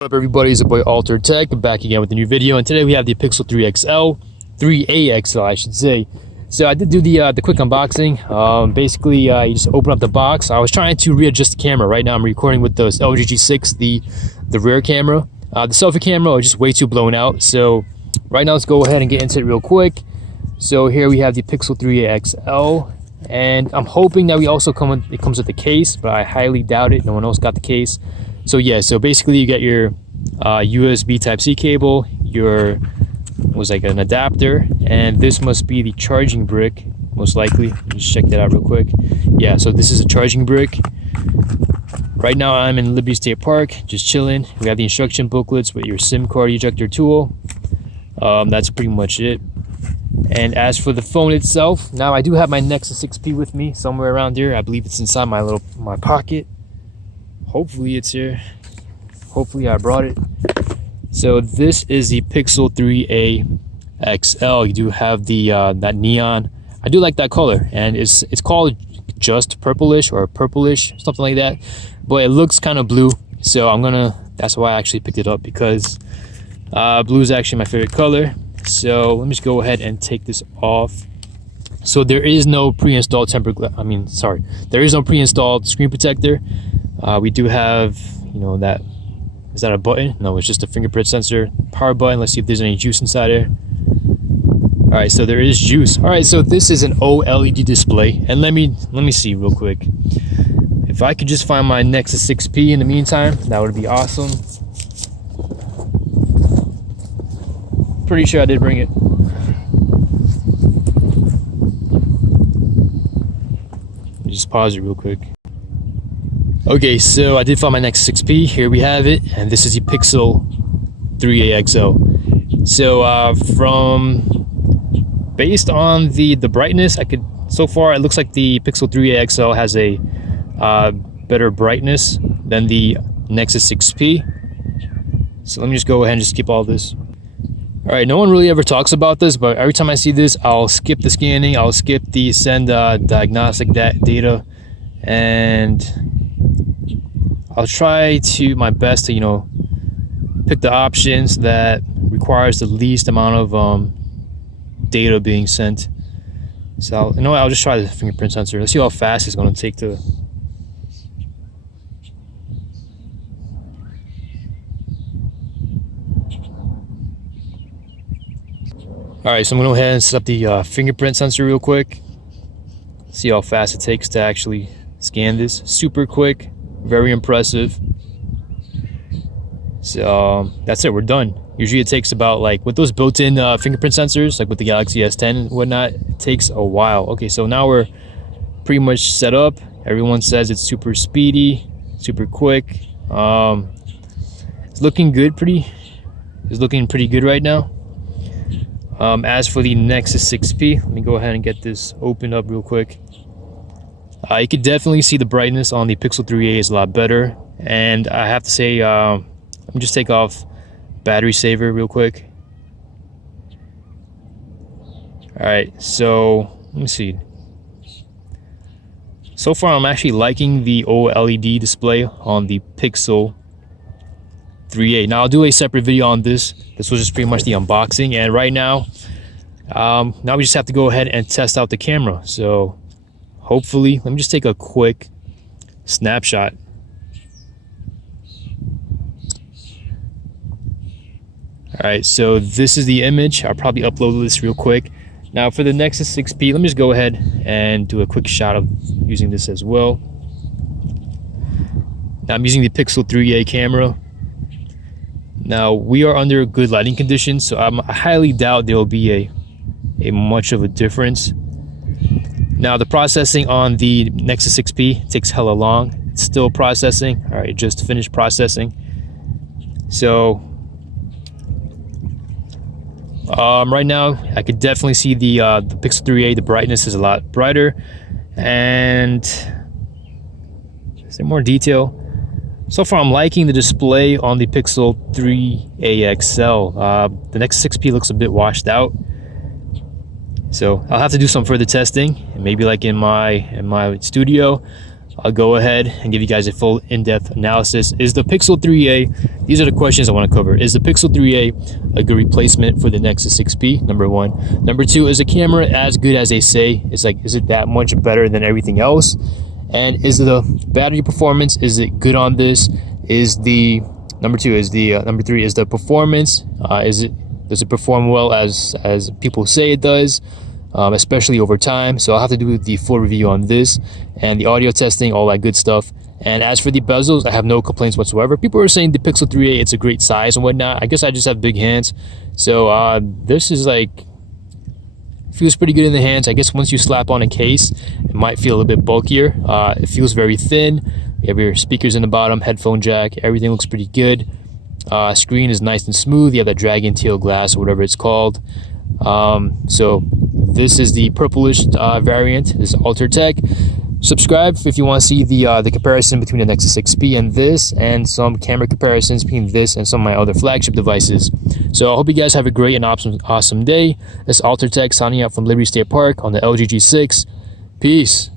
What up everybody, it's your boy Altered Tech, back again with a new video, and today we have the Pixel 3 XL, 3A XL I should say. So I did do the quick unboxing. Basically you just open up the box. I was trying to readjust the camera. Right now I'm recording with the LG G6, the rear camera. The selfie camera is just way too blown out. So right now let's go ahead and get into it real quick. So here we have the Pixel 3A XL, and I'm hoping that it comes with the case, but I highly doubt it. No one else got the case. So yeah, so basically you get your USB Type-C cable, was like an adapter, and this must be the charging brick, most likely. Just check that out real quick. Yeah, so this is a charging brick. Right now I'm in Liberty State Park, just chilling. We have the instruction booklets with your SIM card ejector tool. That's pretty much it. And as for the phone itself, now I do have my Nexus 6P with me somewhere around here. I believe it's inside my pocket. Hopefully it's here. Hopefully I brought it. So this is the Pixel 3A XL. You do have the that neon. I do like that color, and it's called just purplish or purplish, something like that. But it looks kind of blue, so that's why I actually picked it up, because blue is actually my favorite color. So let me just go ahead and take this off. So there is no pre-installed there is no pre-installed screen protector. We do have, is that a button? No, it's just a fingerprint sensor. Power button. Let's see if there's any juice inside there. All right, so there is juice. All right, so this is an OLED display, and let me see real quick. If I could just find my Nexus 6P in the meantime, that would be awesome. Pretty sure I did bring it. Let me just pause it real quick. Okay, so I did find my Nexus 6P. Here we have it, and this is the Pixel 3A XL. So based on the brightness, so far it looks like the Pixel 3A XL has a better brightness than the Nexus 6P. So let me just go ahead and just skip all this. All right, no one really ever talks about this, but every time I see this, I'll skip the scanning, I'll skip the send diagnostic data, and I'll try my best to, pick the options that requires the least amount of data being sent. So you know what, I'll just try the fingerprint sensor. Let's see how fast it's going to take to. All right, so I'm going to go ahead and set up the fingerprint sensor real quick. See how fast it takes to actually scan this. Super quick, very impressive. So that's it, we're done. Usually it takes about, with those built-in fingerprint sensors, like with the Galaxy S10 and whatnot, it takes a while. Okay, so now we're pretty much set up. Everyone says it's super speedy, super quick. It's looking good, it's looking pretty good right now. As for the Nexus 6P, let me go ahead and get this opened up real quick. You can definitely see the brightness on the Pixel 3A is a lot better, and I have to say, let me just take off battery saver real quick. All right, so let me see. So far, I'm actually liking the OLED display on the Pixel 3A. Now I'll do a separate video on this. This was just pretty much the unboxing, and right now we just have to go ahead and test out the camera. So hopefully, let me just take a quick snapshot. All right, so this is the image. I'll probably upload this real quick. Now for the Nexus 6P, let me just go ahead and do a quick shot of using this as well. Now I'm using the Pixel 3A camera. Now we are under good lighting conditions, so I highly doubt there will be a much of a difference. Now the processing on the Nexus 6P takes hella long. It's still processing. All right, just finished processing. So right now I could definitely see the Pixel 3A. The brightness is a lot brighter, and is there more detail? So far, I'm liking the display on the Pixel 3A XL. The Nexus 6P looks a bit washed out, so I'll have to do some further testing, and maybe like in my studio. I'll go ahead and give you guys a full in-depth analysis. Is the Pixel 3a, these are the questions I want to cover. Is the Pixel 3a a good replacement for the Nexus 6P? Number one. Number two, is the camera as good as they say? It's like, is it that much better than everything else? And is the battery performance, is it good on this? Is the, number two, is the, number three, is the performance, does it perform well as people say it does? Especially over time. So I'll have to do the full review on this and the audio testing, all that good stuff. And as for the bezels, I have no complaints whatsoever. People are saying the Pixel 3a, it's a great size and whatnot. I guess I just have big hands, so this is like, feels pretty good in the hands. I guess once you slap on a case, it might feel a little bit bulkier. It feels very thin. You have your speakers in the bottom, headphone jack, everything looks pretty good. Screen is nice and smooth. You have that dragon tail glass or whatever it's called. So this is the purplish variant. This is Altertech. Subscribe if you want to see the comparison between the Nexus 6P and this, and some camera comparisons between this and some of my other flagship devices. So I hope you guys have a great and awesome day. This is Altertech signing out from Liberty State Park on the LG G6. Peace.